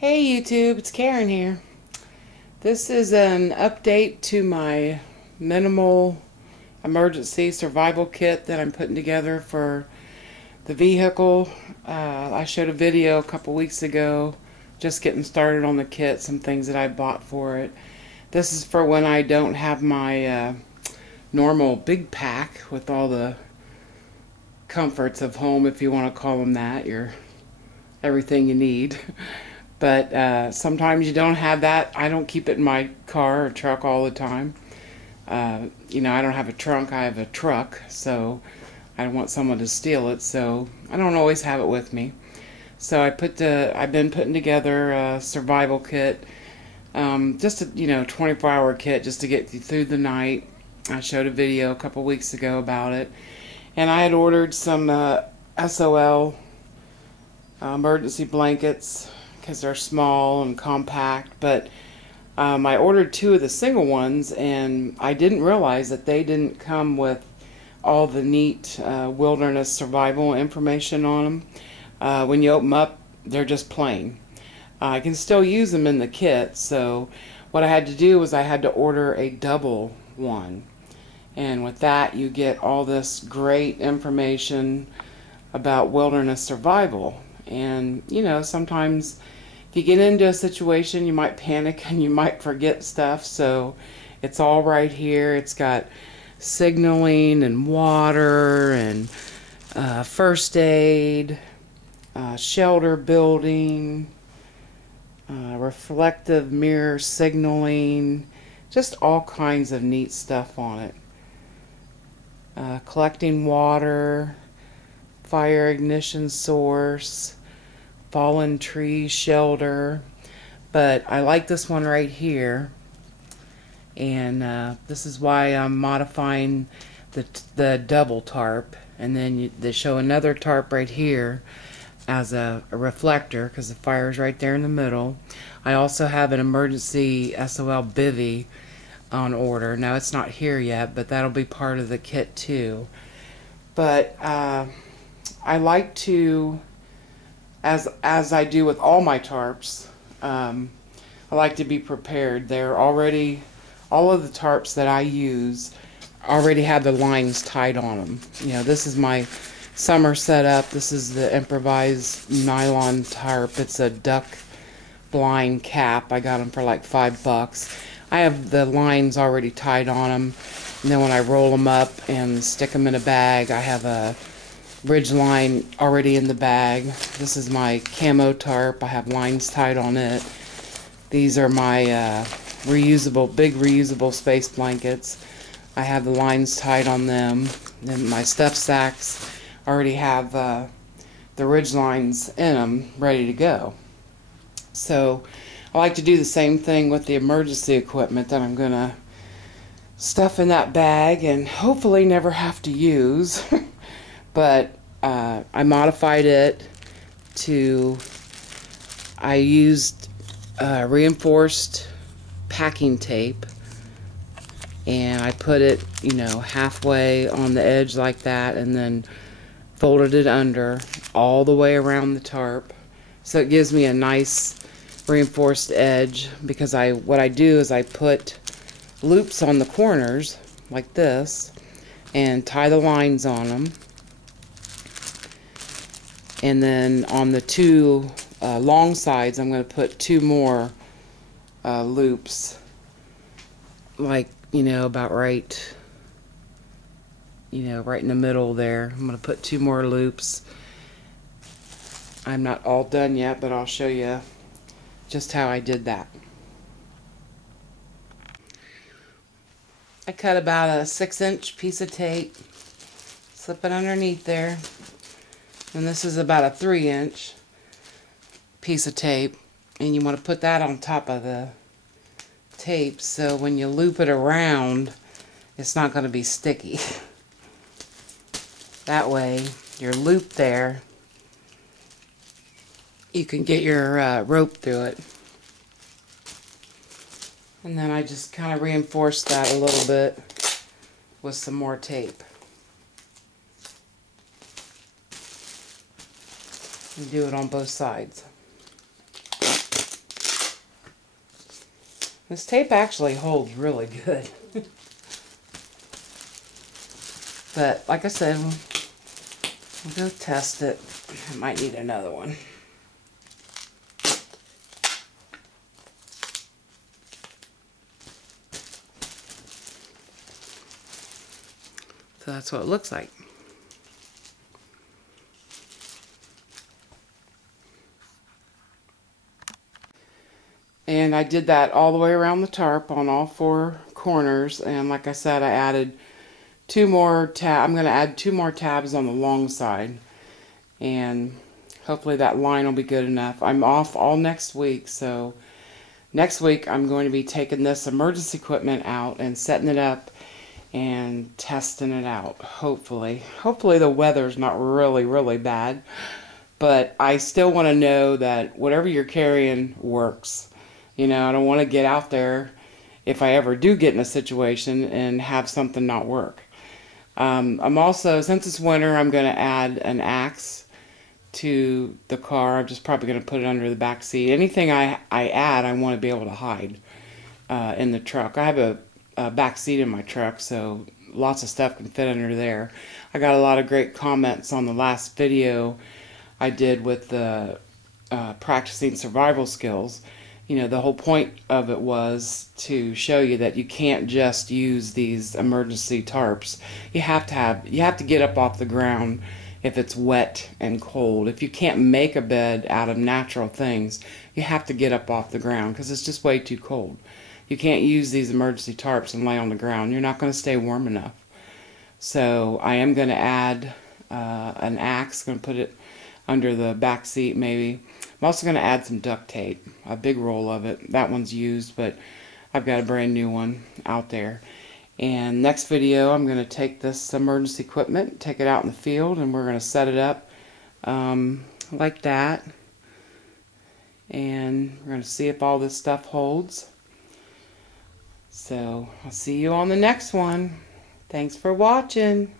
Hey YouTube, it's Karen here. This is an update to my minimal emergency survival kit that I'm putting together for the vehicle. I showed a video a couple weeks ago just getting started on the kit, some things that I bought for it. This is for when I don't have my normal big pack with all the comforts of home, if you want to call them that, your everything you need. But sometimes you don't have that. I don't keep it in my car or truck all the time. I don't have a trunk, I have a truck, so I don't want someone to steal it, so I don't always have it with me. So I've been putting together a survival kit, just a 24-hour kit just to get you through the night. I showed a video a couple weeks ago about it, and I had ordered some SOL emergency blankets because they're small and compact, but I ordered 2 of the single ones, and I didn't realize that they didn't come with all the neat wilderness survival information on them. When you open them up, they're just plain. I can still use them in the kit, so what I had to do was I had to order a double one, and with that you get all this great information about wilderness survival. And sometimes if you get into a situation, you might panic and you might forget stuff, so it's all right here. It's got signaling and water and first aid, shelter building, reflective mirror signaling, just all kinds of neat stuff on it. Collecting water, fire ignition source, fallen tree shelter. But I like this one right here, and this is why I'm modifying the double tarp. And then they show another tarp right here as a reflector because the fire is right there in the middle. I also have an emergency SOL bivvy on order. Now it's not here yet, but that'll be part of the kit too. But I like to, as I do with all my tarps, I like to be prepared. They're already, all of the tarps that I use already have the lines tied on them. This is my summer setup. This is the improvised nylon tarp. It's a duck blind cap. I got them for like $5. I have the lines already tied on them, and then when I roll them up and stick them in a bag, I have a ridge line already in the bag. This is my camo tarp. I have lines tied on it. These are my big reusable space blankets. I have the lines tied on them. Then my stuff sacks already have the ridge lines in them ready to go. So I like to do the same thing with the emergency equipment that I'm gonna stuff in that bag and hopefully never have to use. But I modified it to, I used reinforced packing tape, and I put it halfway on the edge like that, and then folded it under all the way around the tarp, so it gives me a nice reinforced edge. Because what I do is I put loops on the corners like this and tie the lines on them, and then on the 2 long sides I'm going to put 2 more loops, like about right right in the middle there. I'm going to put 2 more loops. I'm not all done yet, but I'll show you just how I did that. I cut about a 6-inch piece of tape, slip it underneath there, and this is about a 3-inch piece of tape, and you want to put that on top of the tape so when you loop it around it's not going to be sticky. That way your loop there, you can get your rope through it. And then I just kind of reinforce that a little bit with some more tape. And do it on both sides. This tape actually holds really good. But like I said, we'll go test it. I might need another one. So that's what it looks like. And I did that all the way around the tarp on all 4 corners. And like I said, I added 2 more tabs. I'm going to add 2 more tabs on the long side. And hopefully that line will be good enough. I'm off all next week. So next week I'm going to be taking this emergency equipment out and setting it up and testing it out. Hopefully the weather's not really bad. But I still want to know that whatever you're carrying works. You know, I don't want to get out there if I ever do get in a situation and have something not work. I'm also, since it's winter, I'm going to add an axe to the car. I'm just probably going to put it under the back seat. Anything I add, I want to be able to hide in the truck. I have a back seat in my truck, so lots of stuff can fit under there. I got a lot of great comments on the last video I did with the practicing survival skills. You know, the whole point of it was to show you that you can't just use these emergency tarps. You have to get up off the ground if it's wet and cold. If you can't make a bed out of natural things, you have to get up off the ground because it's just way too cold. You can't use these emergency tarps and lay on the ground. You're not going to stay warm enough. So I am going to add an axe. Going to put it under the back seat maybe. I'm also going to add some duct tape, a big roll of it. That one's used, but I've got a brand new one out there. And next video, I'm going to take this emergency equipment, take it out in the field, and we're going to set it up like that. And we're going to see if all this stuff holds. So I'll see you on the next one. Thanks for watching.